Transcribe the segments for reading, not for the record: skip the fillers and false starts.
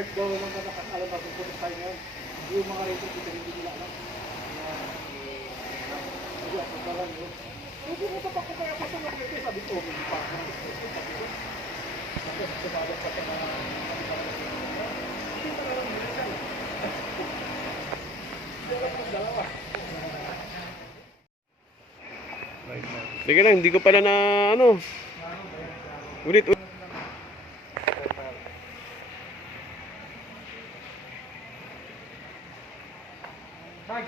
alert daw ng alam na kung putok tayo ngayon. Yung mga rito, hindi nila alam. Hindi ako parang yun. Hindi mo pa ko kaya pasunod nito. Sabi ko, hindi pa ako. Sabi ko, sumagat pa sa mga hindi pa naman nila siya. Hindi alam kong dalawa. Sige lang, hindi ko pala na ano. Ulit. Bag.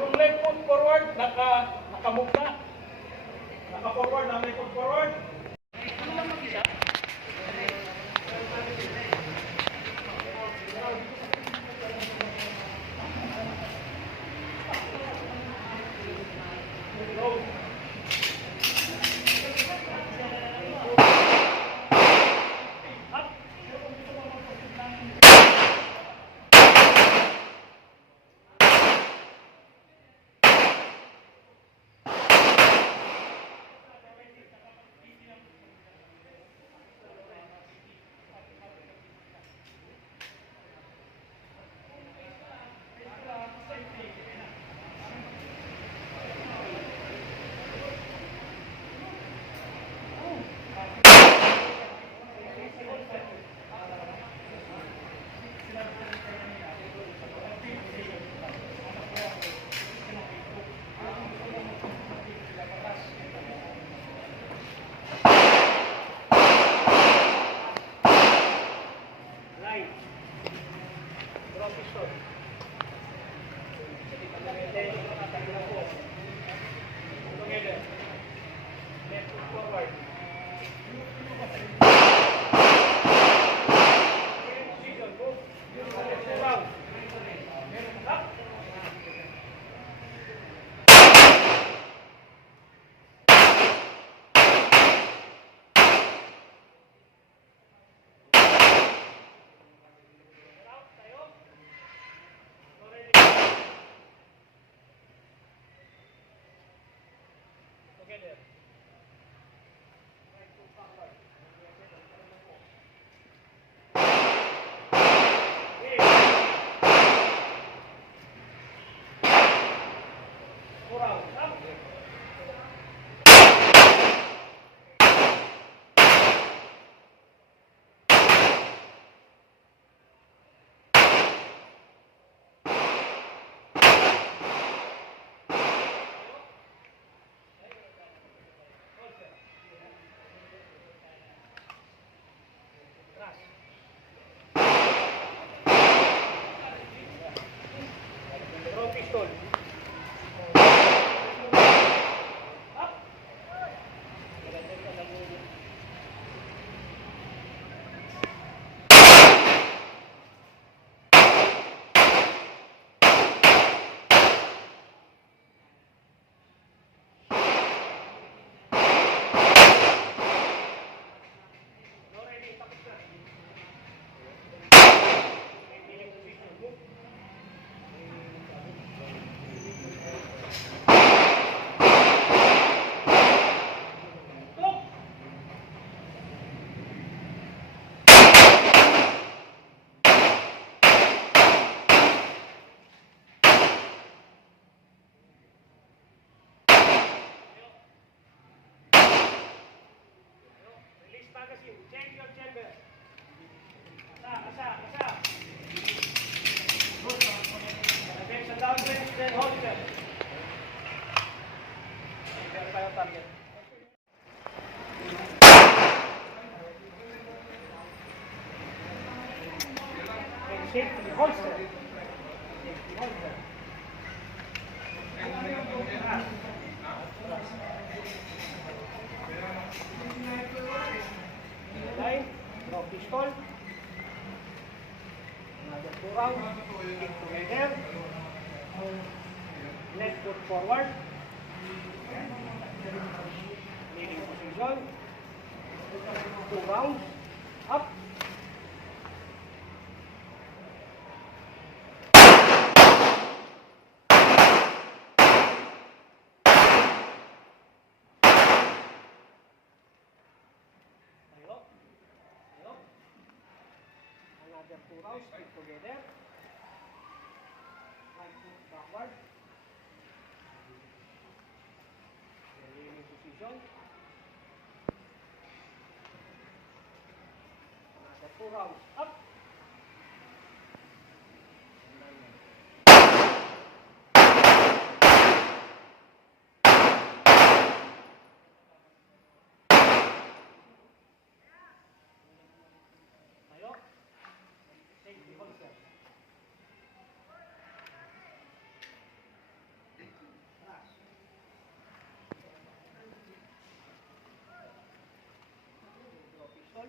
Yung left foot forward, naka-move na. Naka-forward, ang left foot forward. Safety holster. Safety holster. Okay, draw pistol. Another 2 rounds. Kick together. Left foot forward. Kneeling position. 2 rounds. Up. Tayo. Tayo. Another 2 rounds, stick together. 1 foot backward. Remaining position. Another 2 rounds, up. Tayo. Take the holster. Relax. Draw pistol.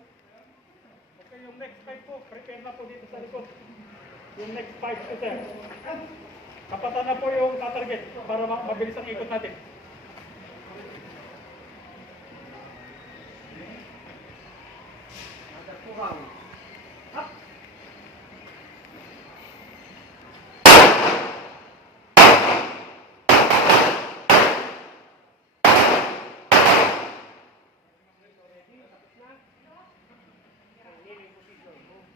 Okay, yung next fight po, prepare na po dito sa likod. Yung next fight po, sir. Kapatan na po yung tatarget para mabilis ang ikot natin. Another 2 rounds. Up. Ready? Tapos na? Kneeling position. Move.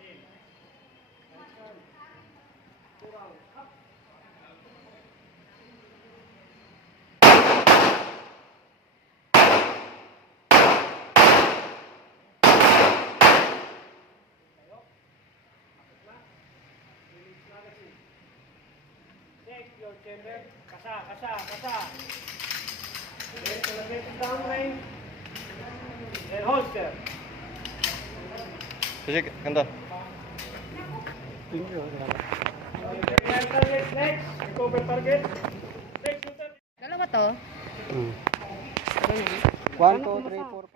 Kneel. Turn. 2 rounds. Up. Tayo. Tapos na. Release magazine. Take your chamber. Kasa, kasa, kasa. Then celebrate down range. Then holster. Sige, ganda. Prepare target next. Recover target. Next shooter. Dalawa to? Hmm. 1, 1, 2, 3, 4,